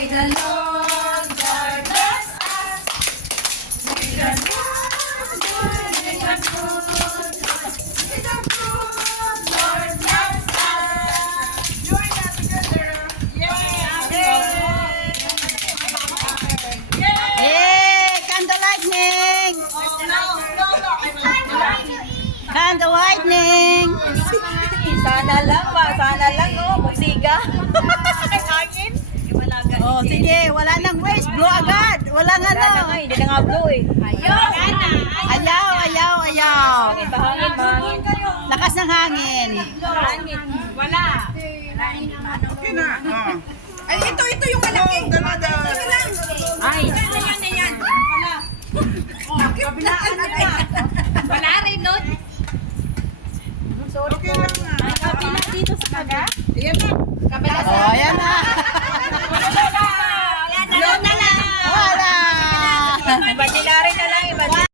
May the Lord God bless us. May the Lord God, may the good Lord, may the good Lord bless us. Join us together. Yay! Candle lightning! Candle lightning! Sana lang ba? Sana lang, oh. Magsiga. Hangin. Oh, sige, wala nang waste. Blow agad. Wala nga Wala na nga, na. hindi na nga blow eh. Ayaw, ayaw, ayaw. Hangin, mahangin. Lakas ng hangin. Hangin. Wala. Okay na. Ay, ito yung malaki. Dalaga. Ay. Yan. Pala. Kabilaan na tayo. Wala rin nun. Okay lang nga. Kapila dito sa kaga. Ayan na. Oh, ayan na.